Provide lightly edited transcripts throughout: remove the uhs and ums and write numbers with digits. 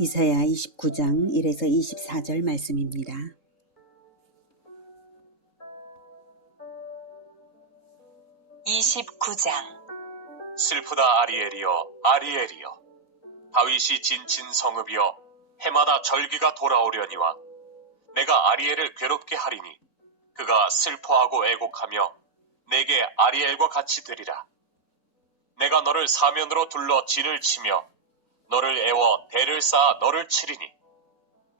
이사야 29장 1에서 24절 말씀입니다. 슬프다 아리엘이여, 아리엘이여. 다윗이 진친 성읍이여, 해마다 절기가 돌아오려니와 내가 아리엘을 괴롭게 하리니 그가 슬퍼하고 애곡하며 내게 아리엘과 같이 되리라. 내가 너를 사면으로 둘러 진을 치며 너를 애워 대를 쌓아 너를 치리니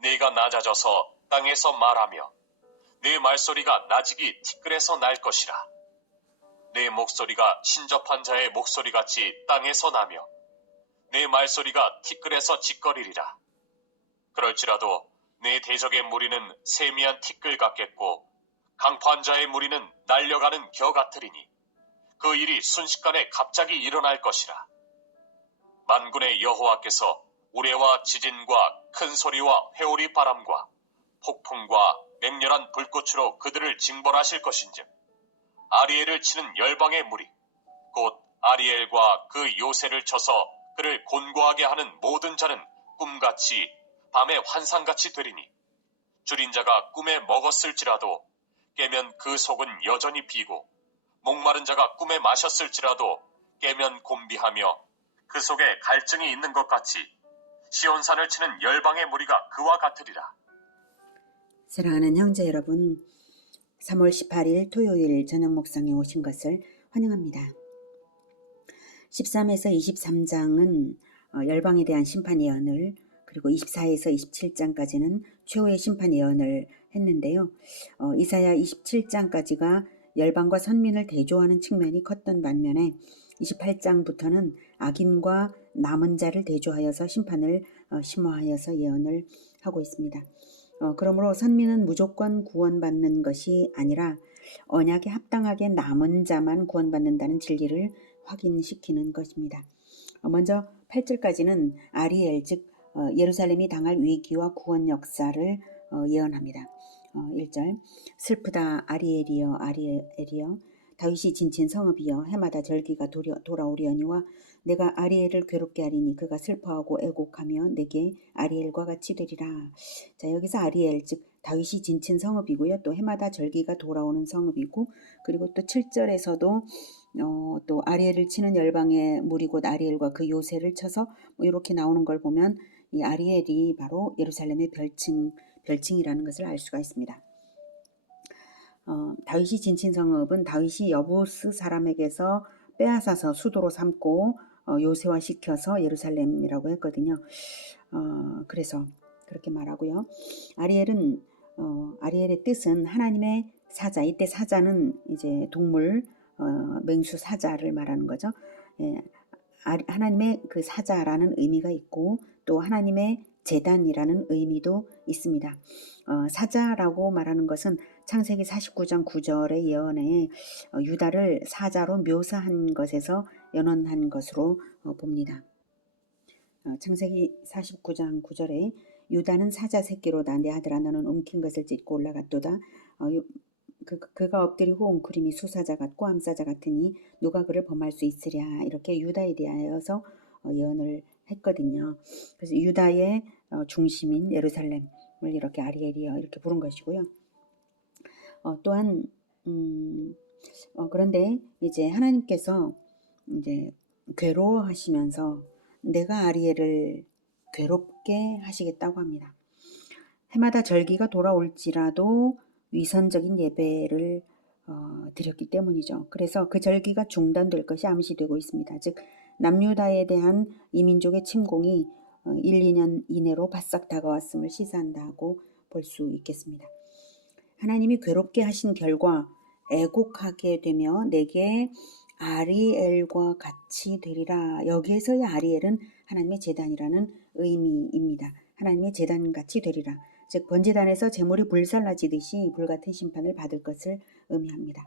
네가 낮아져서 땅에서 말하며 네 말소리가 나직이 티끌에서 날 것이라. 내 목소리가 신접한 자의 목소리같이 땅에서 나며 내 말소리가 티끌에서 짓거리리라. 그럴지라도 내 대적의 무리는 세미한 티끌 같겠고 강포한 자의 무리는 날려가는 겨 같으리니 그 일이 순식간에 갑자기 일어날 것이라. 만군의 여호와께서 우레와 지진과 큰 소리와 회오리 바람과 폭풍과 맹렬한 불꽃으로 그들을 징벌하실 것인즉 아리엘을 치는 열방의 무리 곧 아리엘과 그 요새를 쳐서 그를 곤고하게 하는 모든 자는 꿈같이 밤의 환상같이 되리니 줄인 자가 꿈에 먹었을지라도 깨면 그 속은 여전히 비고 목마른 자가 꿈에 마셨을지라도 깨면 곤비하며 그 속에 갈증이 있는 것 같이 시온산을 치는 열방의 무리가 그와 같으리라. 사랑하는 형제 여러분, 3월 18일 토요일 저녁 목상에 오신 것을 환영합니다. 13에서 23장은 열방에 대한 심판 예언을, 그리고 24에서 27장까지는 최후의 심판 예언을 했는데요. 이사야 27장까지가 열방과 선민을 대조하는 측면이 컸던 반면에 28장부터는 악인과 남은 자를 대조하여서 심판을 심화하여서 예언을 하고 있습니다. 그러므로 선민은 무조건 구원받는 것이 아니라 언약에 합당하게 남은 자만 구원받는다는 진리를 확인시키는 것입니다. 먼저 8절까지는 아리엘, 즉 예루살렘이 당할 위기와 구원 역사를 예언합니다. 1절 슬프다 아리엘이여, 아리엘이여. 다윗이 진친 성읍이여, 해마다 절기가 돌아오려니와 내가 아리엘을 괴롭게 하리니 그가 슬퍼하고 애곡하며 내게 아리엘과 같이 되리라. 자, 여기서 아리엘, 즉 다윗이 진친 성읍이고요. 또 해마다 절기가 돌아오는 성읍이고, 그리고 또 7절에서도 또 아리엘을 치는 열방의 무리 곧 아리엘과 그 요새를 쳐서 이렇게 나오는 걸 보면 이 아리엘이 바로 예루살렘의 별칭이라는 것을 알 수가 있습니다. 다윗이 진친 성읍은 다윗이 여부스 사람에게서 빼앗아서 수도로 삼고 요새화시켜서 예루살렘이라고 했거든요. 그래서 그렇게 말하고요. 아리엘의 뜻은 하나님의 사자. 이때 사자는 이제 동물, 맹수 사자를 말하는 거죠. 예, 하나님의 그 사자라는 의미가 있고 또 하나님의 제단이라는 의미도 있습니다. 사자라고 말하는 것은 창세기 49장 9절의 예언에 유다를 사자로 묘사한 것에서 연원한 것으로 봅니다. 창세기 49장 9절에 유다는 사자 새끼로다. 내 아들아 너는 움킨 것을 찢고 올라갔도다. 그가 엎드리고 웅크림이 수사자 같고 암사자 같으니 누가 그를 범할 수 있으랴. 이렇게 유다에 대하여서 예언을 했거든요. 그래서 유다의 중심인 예루살렘을 이렇게 아리엘이여 이렇게 부른 것이고요. 또한 그런데 이제 하나님께서 이제 괴로워하시면서 내가 아리엘을 괴롭게 하시겠다고 합니다. 해마다 절기가 돌아올지라도 위선적인 예배를 드렸기 때문이죠. 그래서 그 절기가 중단될 것이 암시되고 있습니다. 즉 남유다에 대한 이민족의 침공이 1, 2년 이내로 바싹 다가왔음을 시사한다고 볼 수 있겠습니다. 하나님이 괴롭게 하신 결과 애곡하게 되며 내게 아리엘과 같이 되리라. 여기에서의 아리엘은 하나님의 제단이라는 의미입니다. 하나님의 제단같이 되리라. 즉 번제단에서 제물이 불살라지듯이 불같은 심판을 받을 것을 의미합니다.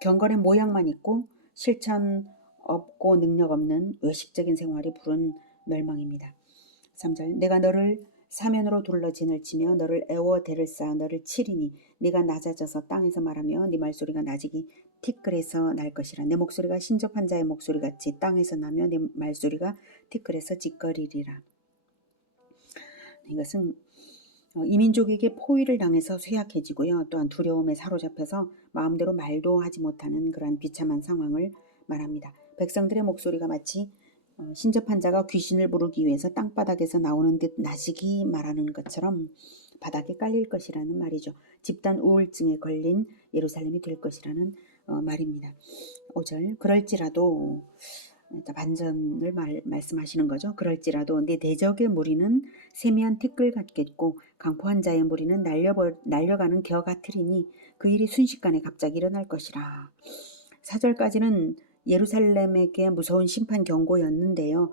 경건의 모양만 있고 실천 없고 능력 없는 외식적인 생활이 부른 멸망입니다. 3절 내가 너를 사면으로 둘러 진을 치며 너를 애워 대를 쌓아 너를 치리니 네가 낮아져서 땅에서 말하며 네 말소리가 나직이 티끌에서 날 것이라. 내 목소리가 신접한 자의 목소리같이 땅에서 나며 네 말소리가 티끌에서 짓거리리라. 이것은 이민족에게 포위를 당해서 쇠약해지고요. 또한 두려움에 사로잡혀서 마음대로 말도 하지 못하는 그러한 비참한 상황을 말합니다. 백성들의 목소리가 마치 신접한 자가 귀신을 부르기 위해서 땅바닥에서 나오는 듯 나직이 말하는 것처럼 바닥에 깔릴 것이라는 말이죠. 집단 우울증에 걸린 예루살렘이 될 것이라는 말입니다. 5절 그럴지라도 반전을 말씀하시는 거죠. 그럴지라도 내 대적의 무리는 세미한 티끌 같겠고 강포한 자의 무리는 날려가는 겨 같으리니 그 일이 순식간에 갑자기 일어날 것이라. 4절까지는 예루살렘에게 무서운 심판 경고였는데요.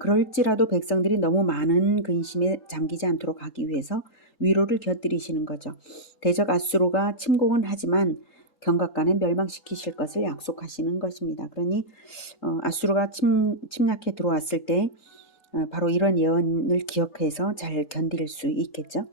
그럴지라도 백성들이 너무 많은 근심에 잠기지 않도록 하기 위해서 위로를 곁들이시는 거죠. 대적 아수르가 침공은 하지만 경각간에 멸망시키실 것을 약속하시는 것입니다. 그러니 아수르가 침략해 들어왔을 때 바로 이런 예언을 기억해서 잘 견딜 수 있겠죠.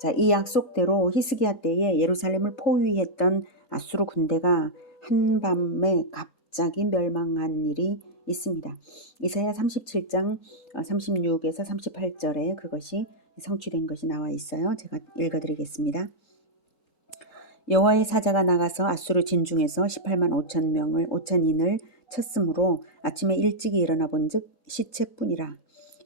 자, 이 약속대로 히스기야 때에 예루살렘을 포위했던 아수르 군대가 한밤에 갑자기 멸망한 일이 있습니다. 이사야 37장 36에서 38절에 그것이 성취된 것이 나와 있어요. 제가 읽어드리겠습니다. 여호와의 사자가 나가서 아수르 진중에서 18만 5천인을 쳤으므로 아침에 일찍이 일어나 본즉 시체뿐이라.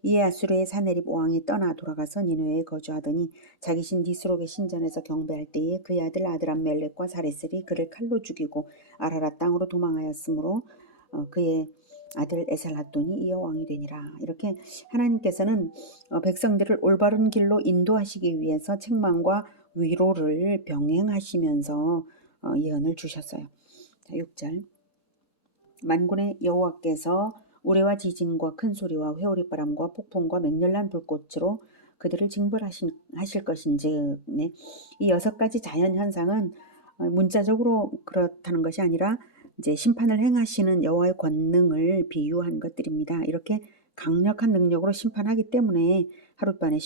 이에 아수르의 사네립 왕이 떠나 돌아가서 니느웨에 거주하더니 자기 신 니스록의 신전에서 경배할 때에 그의 아들 아드람멜렉과 사레셀이 그를 칼로 죽이고 아라라 땅으로 도망하였으므로 그의 아들 에살핫돈이 이어 왕이 되니라. 이렇게 하나님께서는 백성들을 올바른 길로 인도하시기 위해서 책망과 위로를 병행하시면서 예언을 주셨어요. 자, 6절 만군의 여호와께서 우레와 지진과 큰 소리와 회오리바람과 폭풍과 맹렬한 불꽃으로 그들을 징벌하실 것인즉. 네. 이 6가지 자연현상은 문자적으로 그렇다는 것이 아니라 이제 심판을 행하시는 여호와의 권능을 비유한 것들입니다. 이렇게 강력한 능력으로 심판하기 때문에 하룻밤에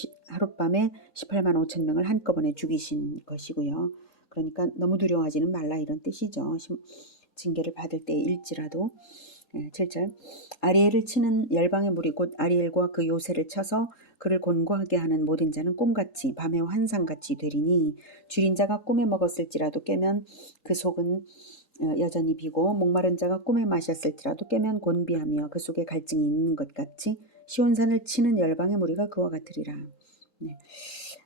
18만 5천 명을 한꺼번에 죽이신 것이고요. 그러니까 너무 두려워하지는 말라 이런 뜻이죠. 징계를 받을 때일지라도. 7절 아리엘을 치는 열방의 무리 곧 아리엘과 그 요새를 쳐서 그를 곤고하게 하는 모든 자는 꿈같이 밤의 환상같이 되리니 줄인 자가 꿈에 먹었을지라도 깨면 그 속은 여전히 비고 목마른 자가 꿈에 마셨을지라도 깨면 곤비하며 그 속에 갈증이 있는 것 같이 시온산을 치는 열방의 무리가 그와 같으리라. 네.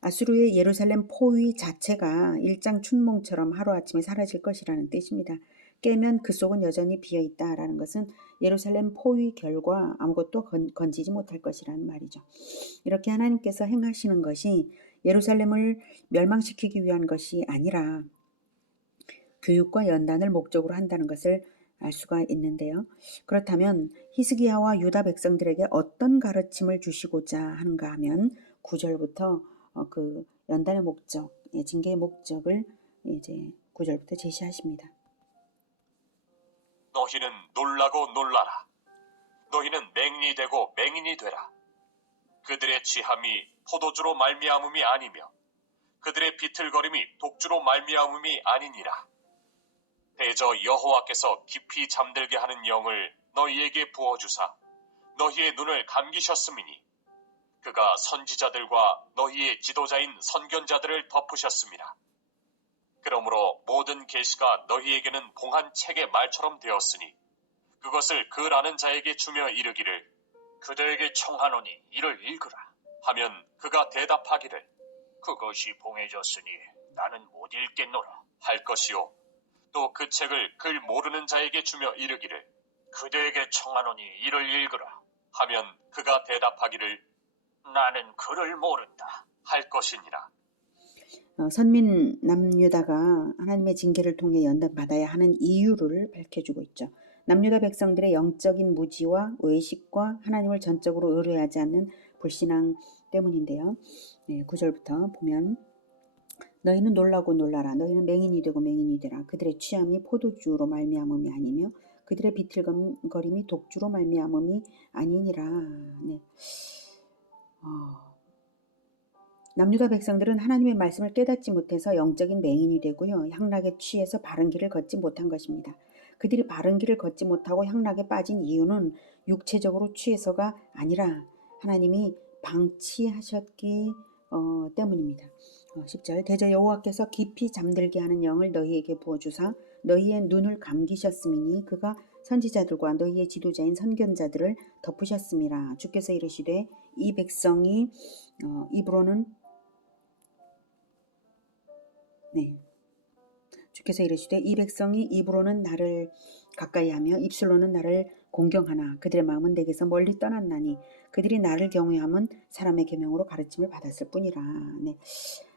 아수르의 예루살렘 포위 자체가 일장 춘몽처럼 하루아침에 사라질 것이라는 뜻입니다. 깨면 그 속은 여전히 비어있다라는 것은 예루살렘 포위 결과 아무것도 건지지 못할 것이라는 말이죠. 이렇게 하나님께서 행하시는 것이 예루살렘을 멸망시키기 위한 것이 아니라 교육과 연단을 목적으로 한다는 것을 알 수가 있는데요. 그렇다면 히스기야와 유다 백성들에게 어떤 가르침을 주시고자 하는가 하면 9절부터 그 연단의 목적, 징계의 목적을 이제 9절부터 제시하십니다. 너희는 놀라고 놀라라. 너희는 맹인이 되고 맹인이 되라. 그들의 취함이 포도주로 말미암음이 아니며 그들의 비틀거림이 독주로 말미암음이 아니니라. 대저 여호와께서 깊이 잠들게 하는 영을 너희에게 부어주사 너희의 눈을 감기셨음이니 그가 선지자들과 너희의 지도자인 선견자들을 덮으셨습니다. 그러므로 모든 계시가 너희에게는 봉한 책의 말처럼 되었으니 그것을 글 아는 자에게 주며 이르기를 그대에게 청하노니 이를 읽으라 하면 그가 대답하기를 그것이 봉해졌으니 나는 못 읽겠노라 할 것이요 또 그 책을 글 모르는 자에게 주며 이르기를 그대에게 청하노니 이를 읽으라 하면 그가 대답하기를 나는 글을 모른다 할 것이니라. 선민 남유다가 하나님의 징계를 통해 연단받아야 하는 이유를 밝혀주고 있죠. 남유다 백성들의 영적인 무지와 외식과 하나님을 전적으로 의뢰하지 않는 불신앙 때문인데요. 9절부터 보면 너희는 놀라고 놀라라. 너희는 맹인이 되고 맹인이 되라. 그들의 취함이 포도주로 말미암음이 아니며 그들의 비틀거림이 독주로 말미암음이 아니니라. 네. 남유다 백성들은 하나님의 말씀을 깨닫지 못해서 영적인 맹인이 되고요. 향락에 취해서 바른 길을 걷지 못한 것입니다. 그들이 바른 길을 걷지 못하고 향락에 빠진 이유는 육체적으로 취해서가 아니라 하나님이 방치하셨기 때문입니다. 10절 대저 여호와께서 깊이 잠들게 하는 영을 너희에게 부어주사 너희의 눈을 감기셨음이니 그가 선지자들과 너희의 지도자인 선견자들을 덮으셨음이라. 주께서 이르시되 이 백성이 입으로는 주께서 이르시되 이 백성이 입으로는 나를 가까이하며 입술로는 나를 공경하나 그들의 마음은 내게서 멀리 떠났나니 그들이 나를 경외함은 사람의 계명으로 가르침을 받았을 뿐이라.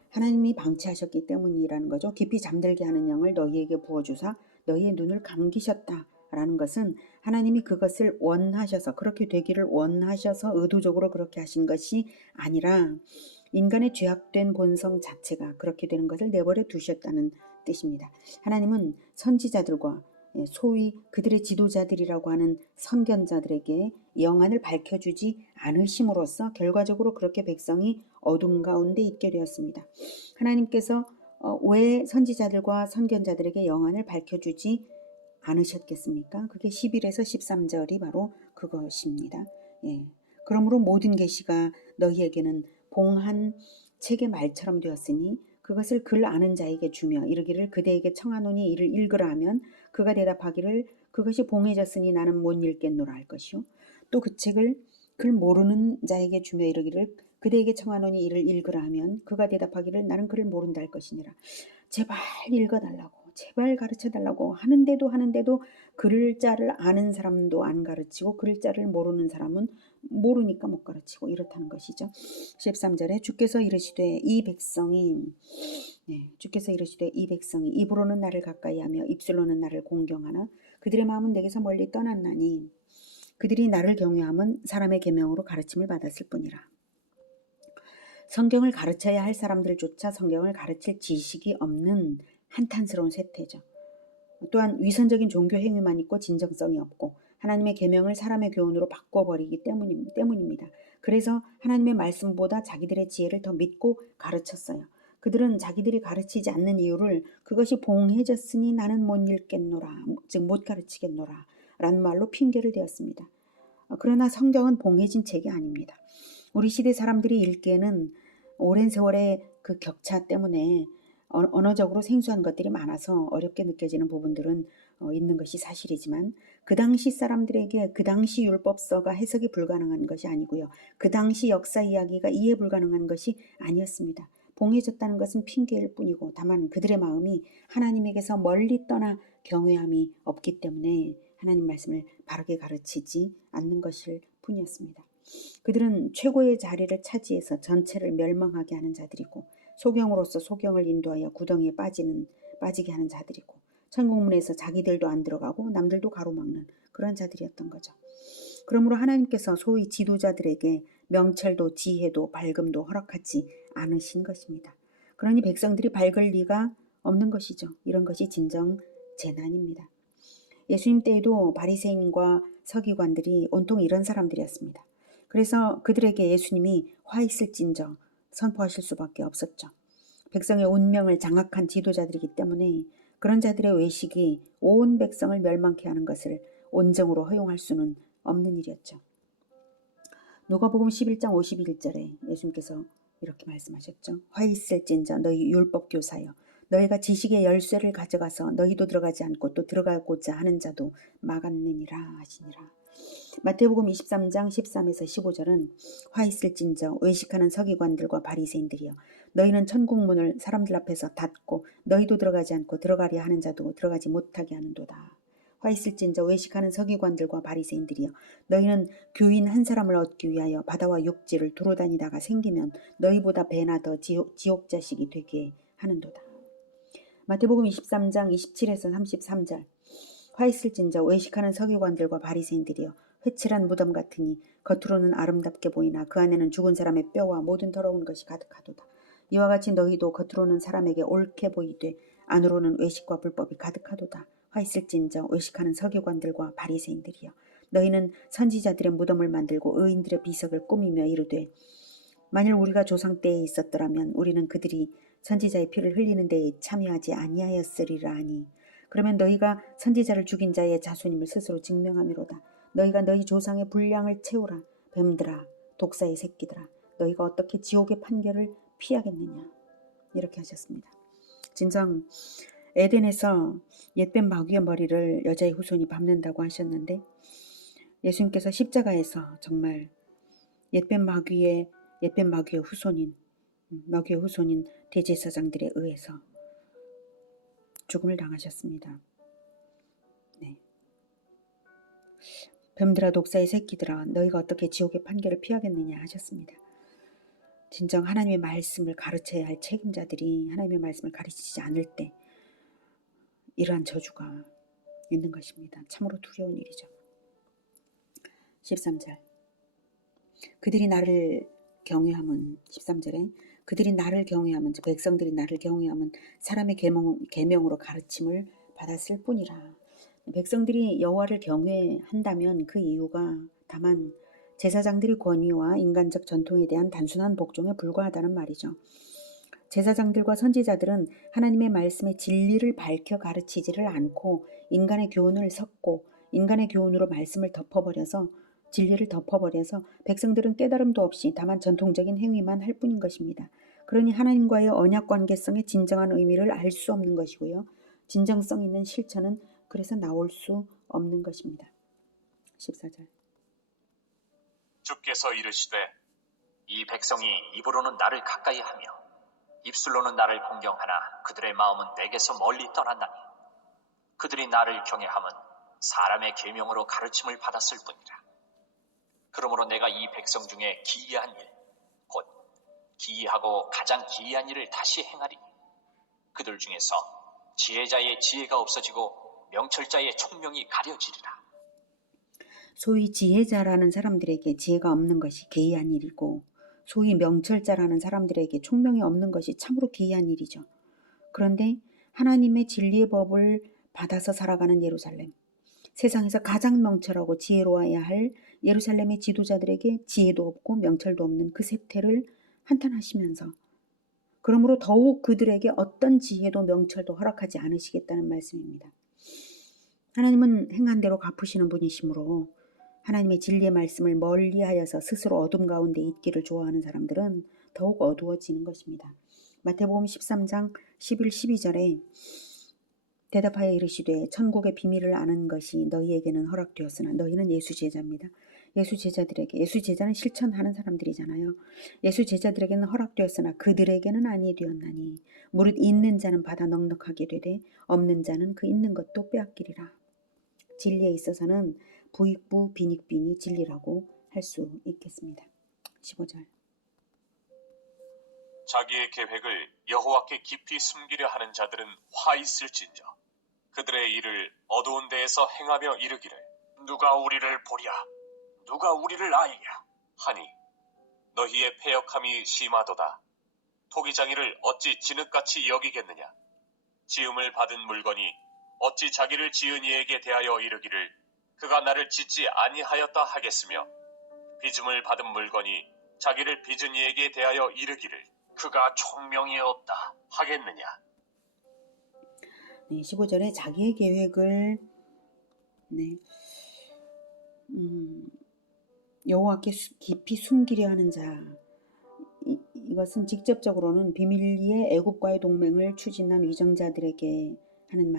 하나님이 방치하셨기 때문이라는 거죠. 깊이 잠들게 하는 영을 너희에게 부어주사 너희의 눈을 감기셨다라는 것은 하나님이 그것을 원하셔서 그렇게 되기를 원하셔서 의도적으로 그렇게 하신 것이 아니라 인간의 죄악된 본성 자체가 그렇게 되는 것을 내버려 두셨다는 뜻입니다. 하나님은 선지자들과 소위 그들의 지도자들이라고 하는 선견자들에게 영안을 밝혀주지 않으심으로써 결과적으로 그렇게 백성이 어둠 가운데 있게 되었습니다. 하나님께서 왜 선지자들과 선견자들에게 영안을 밝혀주지 않으셨겠습니까? 그게 11에서 13절이 바로 그것입니다. 그러므로 모든 계시가 너희에게는 봉한 책의 말처럼 되었으니 그것을 글 아는 자에게 주며 이르기를 그대에게 청하노니 이를 읽으라 하면 그가 대답하기를 그것이 봉해졌으니 나는 못 읽겠노라 할 것이요. 또 그 책을 글 모르는 자에게 주며 이르기를 그대에게 청하노니 이를 읽으라 하면 그가 대답하기를 나는 글을 모른다 할 것이니라. 제발 읽어달라고 제발 가르쳐달라고 하는데도 글자를 아는 사람도 안 가르치고 글자를 모르는 사람은 모르니까 못 가르치고 이렇다는 것이죠. 13절에 주께서 이르시되 이 백성이 입으로는 나를 가까이하며 입술로는 나를 공경하나 그들의 마음은 내게서 멀리 떠났나니 그들이 나를 경외함은 사람의 계명으로 가르침을 받았을 뿐이라. 성경을 가르쳐야 할 사람들조차 성경을 가르칠 지식이 없는 한탄스러운 쇠퇴죠. 또한 위선적인 종교 행위만 있고 진정성이 없고 하나님의 계명을 사람의 교훈으로 바꿔버리기 때문입니다. 그래서 하나님의 말씀보다 자기들의 지혜를 더 믿고 가르쳤어요. 그들은 자기들이 가르치지 않는 이유를 그것이 봉해졌으니 나는 못 읽겠노라, 즉 못 가르치겠노라 라는 말로 핑계를 대었습니다. 그러나 성경은 봉해진 책이 아닙니다. 우리 시대 사람들이 읽기에는 오랜 세월의 그 격차 때문에 언어적으로 생소한 것들이 많아서 어렵게 느껴지는 부분들은 있는 것이 사실이지만 그 당시 사람들에게 그 당시 율법서가 해석이 불가능한 것이 아니고요. 그 당시 역사 이야기가 이해 불가능한 것이 아니었습니다. 봉해졌다는 것은 핑계일 뿐이고 다만 그들의 마음이 하나님에게서 멀리 떠나 경외함이 없기 때문에 하나님 말씀을 바르게 가르치지 않는 것일 뿐이었습니다. 그들은 최고의 자리를 차지해서 전체를 멸망하게 하는 자들이고 소경으로서 소경을 인도하여 구덩이에 빠지게 하는 자들이고 천국문에서 자기들도 안 들어가고 남들도 가로막는 그런 자들이었던 거죠. 그러므로 하나님께서 소위 지도자들에게 명철도 지혜도 밝음도 허락하지 않으신 것입니다. 그러니 백성들이 밝을 리가 없는 것이죠. 이런 것이 진정 재난입니다. 예수님 때에도 바리새인과 서기관들이 온통 이런 사람들이었습니다. 그래서 그들에게 예수님이 화 있을진저 선포하실 수밖에 없었죠. 백성의 운명을 장악한 지도자들이기 때문에 그런 자들의 외식이 온 백성을 멸망케 하는 것을 온정으로 허용할 수는 없는 일이었죠. 누가복음 11장 51절에 예수님께서 이렇게 말씀하셨죠. 화 있을진저 너희 율법 교사여 너희가 지식의 열쇠를 가져가서 너희도 들어가지 않고 또 들어가고자 하는 자도 막았느니라 하시니라. 마태복음 23장 13에서 15절은 화 있을진저 외식하는 서기관들과 바리새인들이여 너희는 천국문을 사람들 앞에서 닫고 너희도 들어가지 않고 들어가려 하는 자도 들어가지 못하게 하는도다. 화 있을진저 외식하는 서기관들과 바리새인들이여 너희는 교인 한 사람을 얻기 위하여 바다와 육지를 두루 다니다가 생기면 너희보다 배나 더 지옥 자식이 되게 하는도다. 마태복음 23장 27에서 33절 화 있을진저 외식하는 서기관들과 바리새인들이여 회칠한 무덤 같으니 겉으로는 아름답게 보이나 그 안에는 죽은 사람의 뼈와 모든 더러운 것이 가득하도다. 이와 같이 너희도 겉으로는 사람에게 옳게 보이되 안으로는 외식과 불법이 가득하도다. 화 있을진저 외식하는 서기관들과 바리새인들이여 너희는 선지자들의 무덤을 만들고 의인들의 비석을 꾸미며 이르되 만일 우리가 조상 때에 있었더라면 우리는 그들이 선지자의 피를 흘리는 데에 참여하지 아니하였으리라 하니 그러면 너희가 선지자를 죽인 자의 자손임을 스스로 증명하미로다. 너희가 너희 조상의 분량을 채우라. 뱀들아 독사의 새끼들아 너희가 어떻게 지옥의 판결을 피하겠느냐 이렇게 하셨습니다. 진정 에덴에서 옛뱀 마귀의 머리를 여자의 후손이 밟는다고 하셨는데 예수님께서 십자가에서 정말 옛뱀 마귀의 후손인 대제사장들에 의해서 죽음을 당하셨습니다. 네. 뱀들아 독사의 새끼들아 너희가 어떻게 지옥의 판결을 피하겠느냐 하셨습니다. 진정 하나님의 말씀을 가르쳐야 할 책임자들이 하나님의 말씀을 가르치지 않을 때 이러한 저주가 있는 것입니다. 참으로 두려운 일이죠. 13절 그들이 나를 경외함은 13절에 그들이 나를 경외함은 백성들이 나를 경외함은 사람의 계명으로 가르침을 받았을 뿐이라. 백성들이 여호와를 경외한다면 그 이유가 다만 제사장들의 권위와 인간적 전통에 대한 단순한 복종에 불과하다는 말이죠. 제사장들과 선지자들은 하나님의 말씀의 진리를 밝혀 가르치지를 않고 인간의 교훈을 섞고 인간의 교훈으로 말씀을 덮어버려서 진리를 덮어버려서 백성들은 깨달음도 없이 다만 전통적인 행위만 할 뿐인 것입니다. 그러니 하나님과의 언약 관계성의 진정한 의미를 알 수 없는 것이고요. 진정성 있는 실천은 그래서 나올 수 없는 것입니다. 14절 주께서 이르시되 이 백성이 입으로는 나를 가까이 하며 입술로는 나를 공경하나 그들의 마음은 내게서 멀리 떠난다니 그들이 나를 경외함은 사람의 계명으로 가르침을 받았을 뿐이라. 그러므로 내가 이 백성 중에 기이한 일, 곧 기이하고 가장 기이한 일을 다시 행하리니 그들 중에서 지혜자의 지혜가 없어지고 명철자의 총명이 가려지리라. 소위 지혜자라는 사람들에게 지혜가 없는 것이 기이한 일이고 소위 명철자라는 사람들에게 총명이 없는 것이 참으로 기이한 일이죠. 그런데 하나님의 진리의 법을 받아서 살아가는 예루살렘, 세상에서 가장 명철하고 지혜로워야 할 예루살렘의 지도자들에게 지혜도 없고 명철도 없는 그 세태를 한탄하시면서 그러므로 더욱 그들에게 어떤 지혜도 명철도 허락하지 않으시겠다는 말씀입니다. 하나님은 행한 대로 갚으시는 분이시므로 하나님의 진리의 말씀을 멀리하여서 스스로 어둠 가운데 있기를 좋아하는 사람들은 더욱 어두워지는 것입니다. 마태복음 13장 11, 12절에 대답하여 이르시되 천국의 비밀을 아는 것이 너희에게는 허락되었으나 너희는 예수 제자입니다. 예수 제자는 실천하는 사람들이잖아요. 예수 제자들에게는 허락되었으나 그들에게는 아니 되었나니 무릇 있는 자는 받아 넉넉하게 되되 없는 자는 그 있는 것도 빼앗기리라. 진리에 있어서는 부익부 빈익빈이 진리라고 할 수 있겠습니다. 15절 자기의 계획을 여호와께 깊이 숨기려 하는 자들은 화 있을진저 그들의 일을 어두운 데에서 행하며 이르기를 누가 우리를 보랴? 누가 우리를 아느냐? 하니 너희의 패역함이 심하도다. 토기장이를 어찌 진흙같이 여기겠느냐? 지음을 받은 물건이 어찌 자기를 지은 이에게 대하여 이르기를 그가 나를 짓지 아니하였다 하겠으며 빚음을 받은 물건이 자기를 빚은 이에게 대하여 이르기를 그가 총명이 없다 하겠느냐? 네, 15절에 자기의 계획을 여호와께 깊이 숨기려 하는 자, 이것은 직접적으로는 비밀리에 애국과의 동맹을 추진한 위정자들에게 하는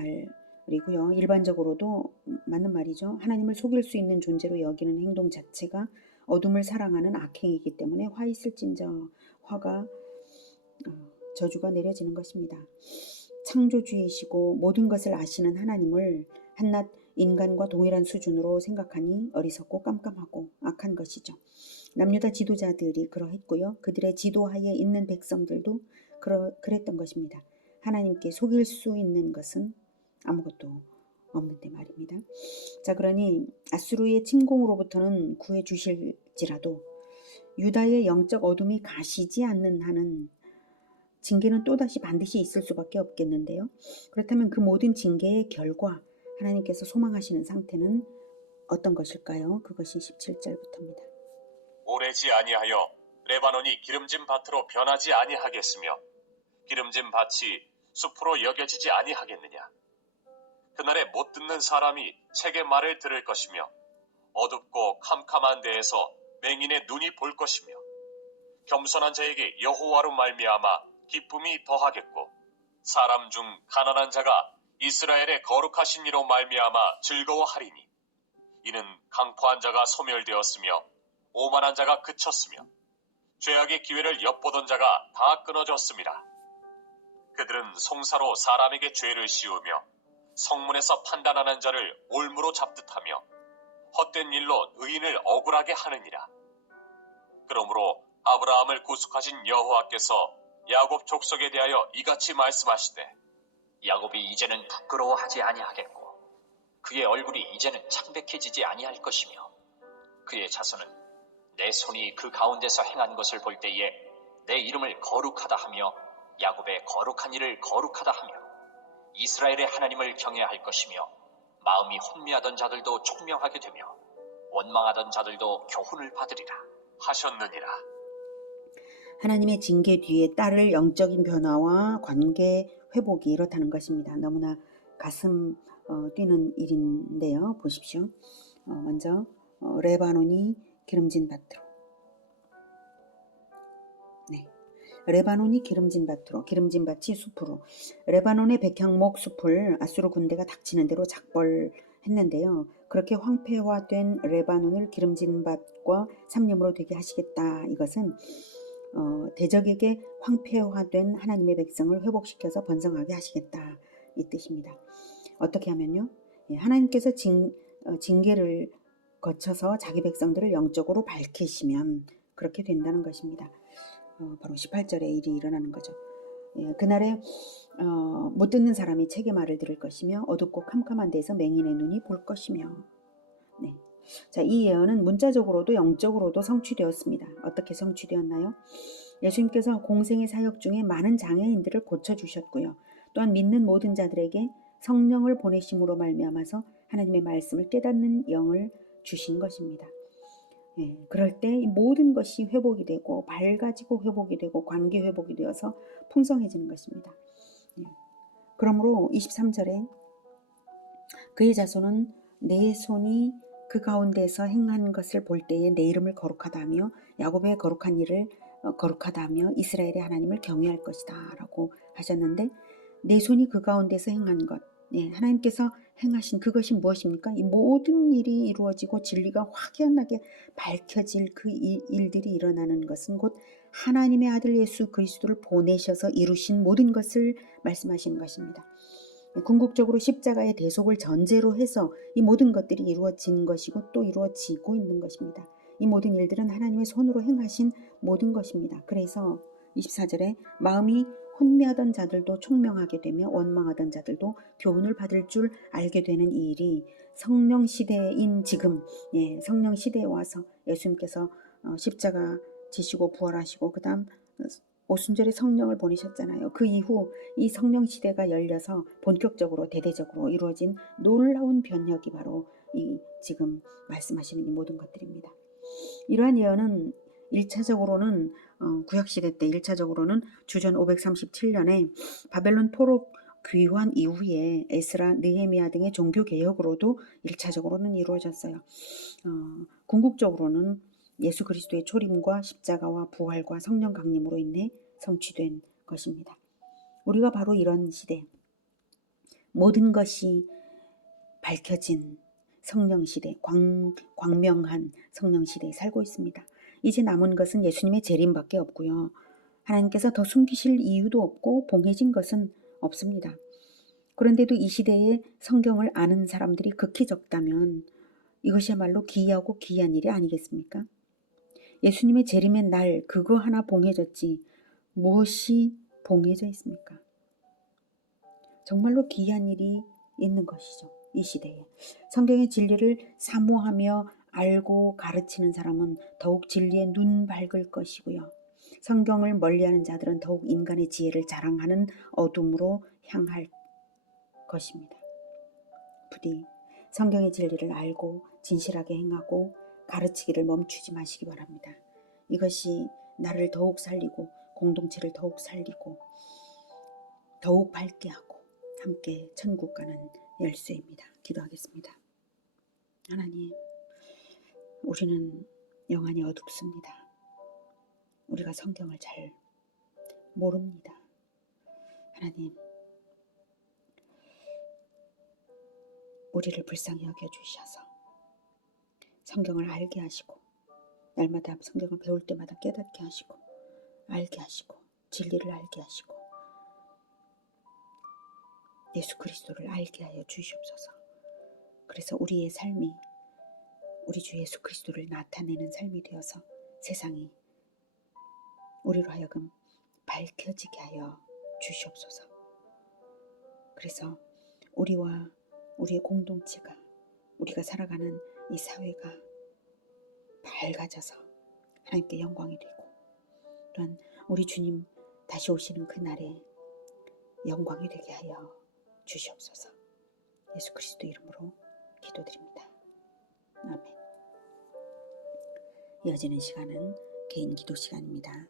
말이고요. 일반적으로도 맞는 말이죠. 하나님을 속일 수 있는 존재로 여기는 행동 자체가 어둠을 사랑하는 악행이기 때문에 화 있을진저 화가 저주가 내려지는 것입니다. 창조주이시고 모든 것을 아시는 하나님을 한낱 인간과 동일한 수준으로 생각하니 어리석고 깜깜하고 악한 것이죠. 남유다 지도자들이 그러했고요. 그들의 지도하에 있는 백성들도 그랬던 것입니다. 하나님께 속일 수 있는 것은 아무것도 없는데 말입니다. 자, 그러니 아수르의 침공으로부터는 구해 주실지라도 유다의 영적 어둠이 가시지 않는 한은 징계는 또다시 반드시 있을 수밖에 없겠는데요. 그렇다면 그 모든 징계의 결과 하나님께서 소망하시는 상태는 어떤 것일까요? 그것이 17절부터입니다. 오래지 아니하여 레바논이 기름진 밭으로 변하지 아니하겠으며 기름진 밭이 숲으로 여겨지지 아니하겠느냐? 그날에 못 듣는 사람이 책의 말을 들을 것이며 어둡고 캄캄한 데에서 맹인의 눈이 볼 것이며 겸손한 자에게 여호와로 말미암아 기쁨이 더하겠고 사람 중 가난한 자가 이스라엘의 거룩하신 이로 말미암아 즐거워하리니 이는 강포한 자가 소멸되었으며 오만한 자가 그쳤으며 죄악의 기회를 엿보던 자가 다 끊어졌습니다. 그들은 송사로 사람에게 죄를 씌우며 성문에서 판단하는 자를 올무로 잡듯하며 헛된 일로 의인을 억울하게 하느니라. 그러므로 아브라함을 구속하신 여호와께서 야곱 족속에 대하여 이같이 말씀하시되 야곱이 이제는 부끄러워하지 아니하겠고 그의 얼굴이 이제는 창백해지지 아니할 것이며 그의 자손은 내 손이 그 가운데서 행한 것을 볼 때에 내 이름을 거룩하다 하며 야곱의 거룩한 일을 거룩하다 하며 이스라엘의 하나님을 경외할 것이며 마음이 혼미하던 자들도 총명하게 되며 원망하던 자들도 교훈을 받으리라 하셨느니라. 하나님의 징계 뒤에 따를 영적인 변화와 관계 회복이 이렇다는 것입니다. 너무나 가슴 뛰는 일인데요. 보십시오. 먼저 레바논이 기름진 밭으로. 네. 레바논이 기름진 밭으로, 기름진 밭이 숲으로. 레바논의 백향목 숲을 아수르 군대가 닥치는 대로 작벌했는데요. 그렇게 황폐화된 레바논을 기름진 밭과 삼림으로 되게 하시겠다. 이것은 대적에게 황폐화된 하나님의 백성을 회복시켜서 번성하게 하시겠다. 이 뜻입니다. 어떻게 하면요? 하나님께서 징계를 거쳐서 자기 백성들을 영적으로 밝히시면 그렇게 된다는 것입니다. 바로 18절에 일이 일어나는 거죠. 그날에 못 듣는 사람이 책의 말을 들을 것이며 어둡고 캄캄한 데에서 맹인의 눈이 볼 것이며. 네. 자, 이 예언은 문자적으로도 영적으로도 성취되었습니다. 어떻게 성취되었나요? 예수님께서 공생의 사역 중에 많은 장애인들을 고쳐주셨고요. 또한 믿는 모든 자들에게 성령을 보내심으로 말미암아서 하나님의 말씀을 깨닫는 영을 주신 것입니다. 그럴 때 모든 것이 회복이 되고 밝아지고 회복이 되고 관계 회복이 되어서 풍성해지는 것입니다. 그러므로 23절에 그의 자손은 내 손이 그 가운데서 행한 것을 볼 때에 내 이름을 거룩하다 하며 야곱의 거룩한 일을 거룩하다 하며 이스라엘의 하나님을 경외할 것이다 라고 하셨는데 내 손이 그 가운데서 행한 것, 하나님께서 행하신 그것이 무엇입니까? 이 모든 일이 이루어지고 진리가 확연하게 밝혀질 그 일들이 일어나는 것은 곧 하나님의 아들 예수 그리스도를 보내셔서 이루신 모든 것을 말씀하시는 것입니다. 궁극적으로 십자가의 대속을 전제로 해서 이 모든 것들이 이루어진 것이고 또 이루어지고 있는 것입니다. 이 모든 일들은 하나님의 손으로 행하신 모든 것입니다. 그래서 24절에 마음이 혼미하던 자들도 총명하게 되며 원망하던 자들도 교훈을 받을 줄 알게 되는 이 일이 성령 시대인 지금, 성령 시대에 와서 예수님께서 십자가 지시고 부활하시고 그 다음 오순절에 성령을 보내셨잖아요. 그 이후 이 성령 시대가 열려서 본격적으로 대대적으로 이루어진 놀라운 변혁이 바로 이 지금 말씀하시는 이 모든 것들입니다. 이러한 예언은 1차적으로는 구약시대 때 1차적으로는 주전 537년에 바벨론 포로 귀환 이후에 에스라, 느헤미야 등의 종교개혁으로도 1차적으로는 이루어졌어요. 궁극적으로는 예수 그리스도의 초림과 십자가와 부활과 성령 강림으로 인해 성취된 것입니다. 우리가 바로 이런 시대, 모든 것이 밝혀진 성령시대, 광명한 성령시대에 살고 있습니다. 이제 남은 것은 예수님의 재림밖에 없고요. 하나님께서 더 숨기실 이유도 없고 봉해진 것은 없습니다. 그런데도 이 시대에 성경을 아는 사람들이 극히 적다면 이것이야말로 기이하고 기이한 일이 아니겠습니까? 예수님의 재림의 날 그거 하나 봉해졌지 무엇이 봉해져 있습니까? 정말로 기이한 일이 있는 것이죠. 이 시대에 성경의 진리를 사모하며 알고 가르치는 사람은 더욱 진리에 눈 밝을 것이고요. 성경을 멀리하는 자들은 더욱 인간의 지혜를 자랑하는 어둠으로 향할 것입니다. 부디 성경의 진리를 알고 진실하게 행하고 가르치기를 멈추지 마시기 바랍니다. 이것이 나를 더욱 살리고 공동체를 더욱 살리고 더욱 밝게 하고 함께 천국 가는 열쇠입니다. 기도하겠습니다. 하나님, 우리는 영안이 어둡습니다. 우리가 성경을 잘 모릅니다. 하나님, 우리를 불쌍히 여겨주셔서 성경을 알게 하시고 날마다 성경을 배울 때마다 깨닫게 하시고 알게 하시고 진리를 알게 하시고 예수 그리스도를 알게 하여 주시옵소서. 그래서 우리의 삶이 우리 주 예수 그리스도를 나타내는 삶이 되어서 세상이 우리로 하여금 밝혀지게 하여 주시옵소서. 그래서 우리와 우리의 공동체가 우리가 살아가는 이 사회가 밝아져서 하나님께 영광이 되고 또한 우리 주님 다시 오시는 그날에 영광이 되게 하여 주시옵소서. 예수 그리스도 이름으로 기도드립니다. 아멘. 이어지는 시간은 개인 기도 시간입니다.